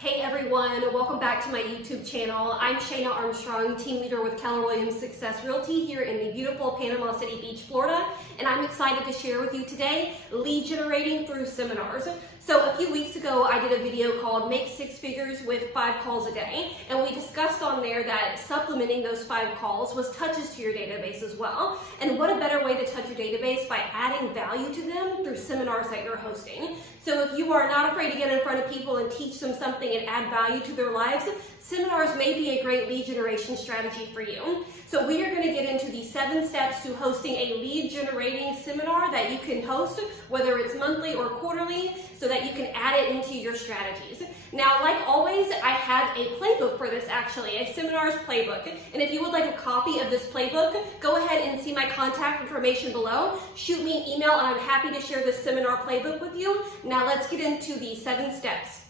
Hey everyone, welcome back to my YouTube channel. I'm Shayna Armstrong, team leader with Keller Williams Success Realty here in the beautiful Panama City Beach, Florida, and I'm excited to share with you today lead generating through seminars. So a few weeks ago, I did a video called Make Six Figures with 5 Calls a Day, and we discussed on there that supplementing those 5 calls was touches to your database as well. And what a better way to touch your database by adding value to them through seminars that you're hosting. So if you are not afraid to get in front of people and teach them something and add value to their lives, seminars may be a great lead generation strategy for you. So we are going to get into the 7 steps to hosting a lead generating seminar that you can host, whether it's monthly or quarterly, so that you can add it into your strategies. Now, like always, I have a playbook for this actually, a seminars playbook. And if you would like a copy of this playbook, go ahead and see my contact information below. Shoot me an email and I'm happy to share this seminar playbook with you. Now let's get into the 7 steps.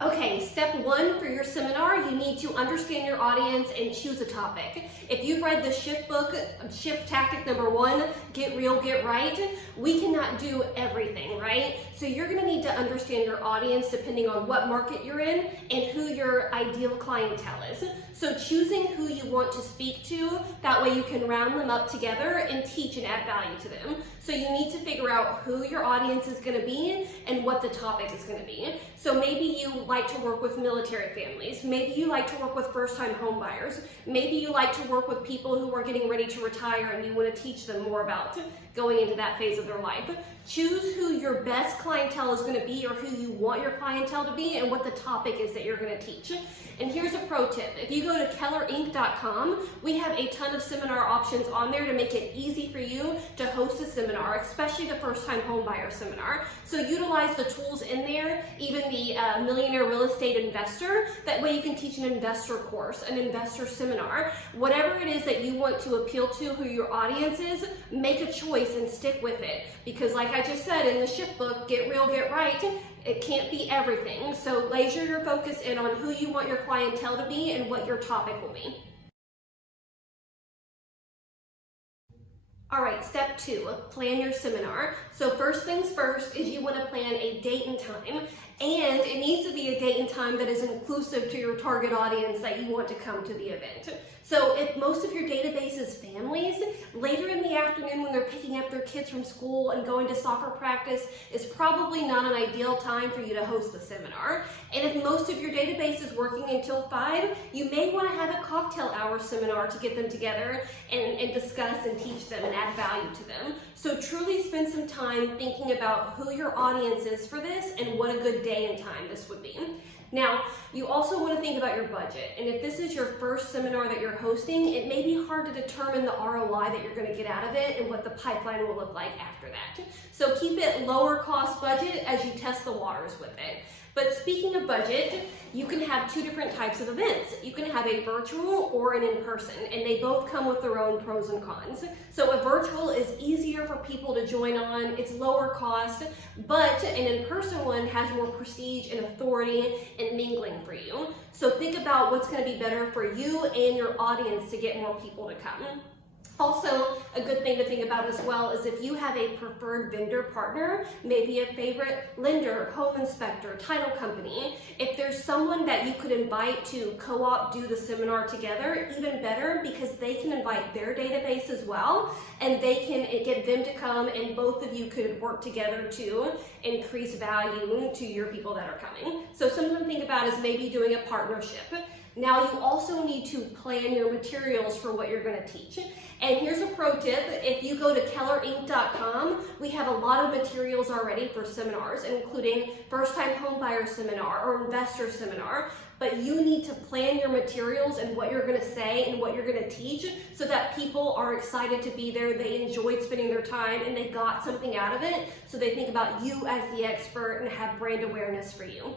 Okay, step 1 for your seminar, you need to understand your audience and choose a topic. If you've read the Shift book, Shift Tactic number 1, Get Real, Get Right, we cannot do everything, right? So you're gonna need to understand your audience depending on what market you're in and who your ideal clientele is. So choosing who you want to speak to, that way you can round them up together and teach and add value to them. So you need to figure out who your audience is gonna be and what the topic is gonna be. So maybe you like to work with military families. Maybe you like to work with first-time home buyers. Maybe you like to work with people who are getting ready to retire and you want to teach them more about going into that phase of their life. Choose who your best clientele is going to be or who you want your clientele to be and what the topic is that you're going to teach. And here's a pro tip. If you go to kellerinc.com, we have a ton of seminar options on there to make it easy for you to host a seminar, especially the first-time home buyer seminar. So utilize the tools in there, even the Millionaire Real Estate Investor. That way you can teach an investor course, an investor seminar. Whatever it is that you want to appeal to, who your audience is, make a choice and stick with it. Because like I just said in the Shift book, Get Real, Get Right, it can't be everything. So laser your focus in on who you want your clientele to be and what your topic will be. All right, step 2, plan your seminar. So first things first is you want to plan a date and time, and it needs to be a date and time that is inclusive to your target audience that you want to come to the event. So if most of your database is families, later in the afternoon when they're picking up their kids from school and going to soccer practice is probably not an ideal time for you to host the seminar. And if most of your database is working until 5, you may want to have a cocktail hour seminar to get them together and discuss and teach them and add value to them. So truly spend some time thinking about who your audience is for this and what a good day and time this would be. Now, you also want to think about your budget. And if this is your first seminar that you're hosting, it may be hard to determine the ROI that you're going to get out of it and what the pipeline will look like after that. So keep it lower cost budget as you test the waters with it. But speaking of budget, you can have 2 different types of events. You can have a virtual or an in-person, and they both come with their own pros and cons. So a virtual is easier for people to join on, it's lower cost, but an in-person one has more prestige and authority and mingling for you. So think about what's going to be better for you and your audience to get more people to come. Also, a good thing to think about as well is if you have a preferred vendor partner, maybe a favorite lender, home inspector, title company, if there's someone that you could invite to co-op do the seminar together, even better, because they can invite their database as well and they can get them to come and both of you could work together to increase value to your people that are coming. So something to think about is maybe doing a partnership. Now you also need to plan your materials for what you're going to teach. And here's a pro tip. If you go to kellerinc.com, we have a lot of materials already for seminars, including first-time homebuyer seminar or investor seminar. But you need to plan your materials and what you're going to say and what you're going to teach so that people are excited to be there, they enjoyed spending their time, and they got something out of it. So they think about you as the expert and have brand awareness for you.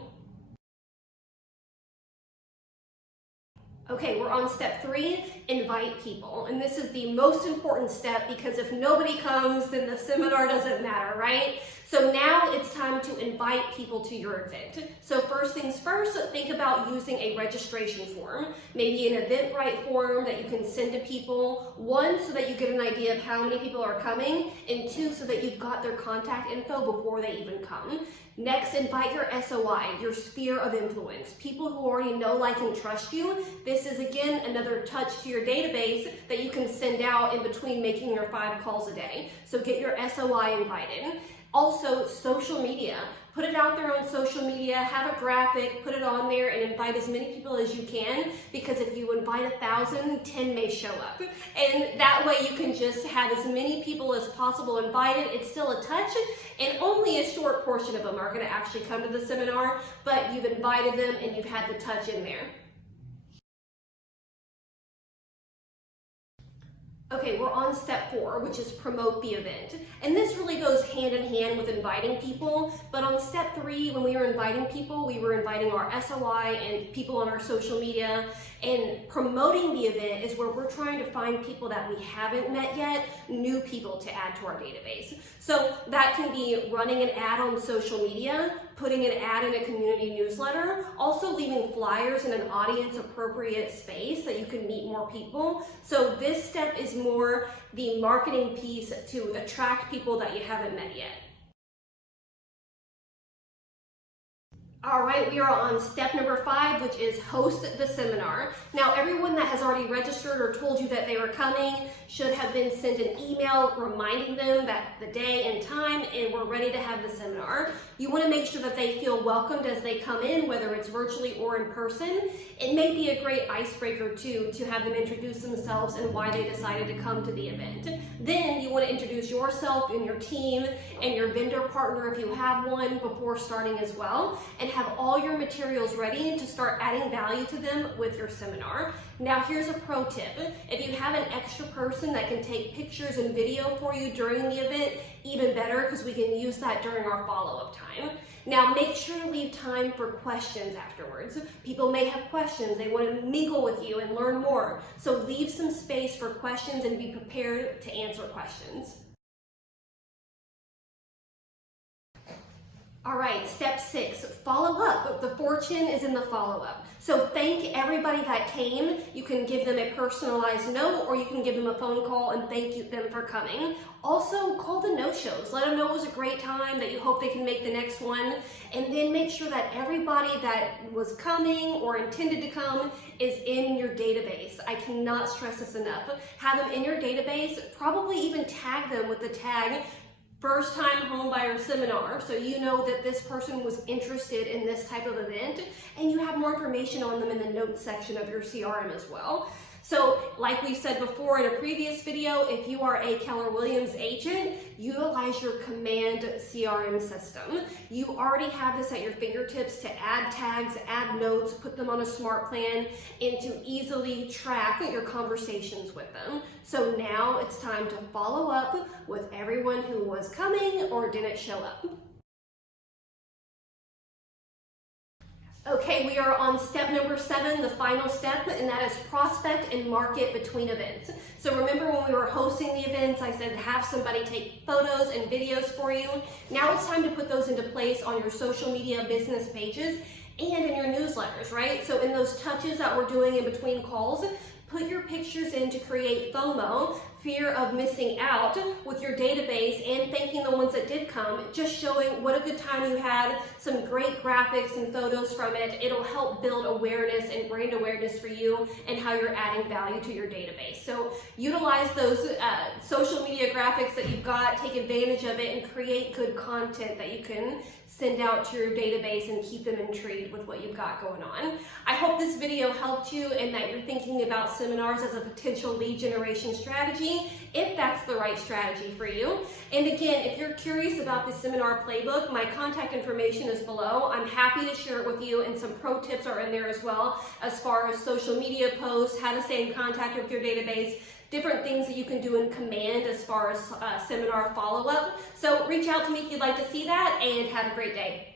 Okay, we're on step 3, invite people. And this is the most important step because if nobody comes, then the seminar doesn't matter, right? So now it's time to invite people to your event. So first things first, think about using a registration form, maybe an Eventbrite form that you can send to people. 1, so that you get an idea of how many people are coming, and 2, so that you've got their contact info before they even come. Next, invite your SOI, your sphere of influence, people who already know, like, and trust you. This is, again, another touch to your database that you can send out in between making your 5 calls a day. So get your SOI invited. Also, social media. Put it out there on social media, have a graphic, put it on there, and invite as many people as you can, because if you invite 1,000, 10 may show up. And that way you can just have as many people as possible invited. It's still a touch, and only a short portion of them are going to actually come to the seminar, but you've invited them and you've had the touch in there. Okay, we're on step 4, which is promote the event. And this really goes hand in hand with inviting people. But on step 3, when we were inviting people, we were inviting our SOI and people on our social media. And promoting the event is where we're trying to find people that we haven't met yet, new people to add to our database. So that can be running an ad on social media, putting an ad in a community newsletter, also leaving flyers in an audience appropriate space that you can meet more people. So this step is more the marketing piece to attract people that you haven't met yet. All right, we are on step number 5, which is host the seminar. Now, everyone that has already registered or told you that they were coming should have been sent an email reminding them that the day and time and we're ready to have the seminar. You want to make sure that they feel welcomed as they come in, whether it's virtually or in person. It may be a great icebreaker too, to have them introduce themselves and why they decided to come to the event. Then you want to introduce yourself and your team and your vendor partner if you have one before starting as well, and have all your materials ready to start adding value to them with your seminar. Now here's a pro tip. If you have an extra person that can take pictures and video for you during the event, even better, because we can use that during our follow-up time. Now make sure to leave time for questions afterwards. People may have questions, they want to mingle with you and learn more. So leave some space for questions and be prepared to answer questions. All right, step 6, follow up. The fortune is in the follow-up. So thank everybody that came. You can give them a personalized note, or you can give them a phone call and thank them for coming. Also, call the no-shows. Let them know it was a great time, that you hope they can make the next one. And then make sure that everybody that was coming or intended to come is in your database. I cannot stress this enough. Have them in your database, probably even tag them with the tag first time home buyer seminar, so you know that this person was interested in this type of event, and you have more information on them in the notes section of your CRM as well. So like we said before in a previous video, if you are a Keller Williams agent, utilize your Command CRM system. You already have this at your fingertips to add tags, add notes, put them on a smart plan, and to easily track your conversations with them. So now it's time to follow up with everyone who was coming or didn't show up. Okay, we are on step number 7, the final step, and that is prospect and market between events. So remember when we were hosting the events, I said have somebody take photos and videos for you. Now it's time to put those into place on your social media business pages and in your newsletters, right? So in those touches that we're doing in between calls, put your pictures in to create FOMO, fear of missing out, with your database, and thanking the ones that did come, just showing what a good time you had, some great graphics and photos from it. It'll help build awareness and brand awareness for you and how you're adding value to your database. So utilize those social media graphics that you've got, take advantage of it, and create good content that you can send out to your database and keep them intrigued with what you've got going on. I hope this video helped you and that you're thinking about seminars as a potential lead generation strategy, if that's the right strategy for you. And again, if you're curious about the seminar playbook, my contact information is below. I'm happy to share it with you, and some pro tips are in there as well, as far as social media posts, how to stay in contact with your database, different things that you can do in Command as far as seminar follow-up. So reach out to me if you'd like to see that, and have a great day.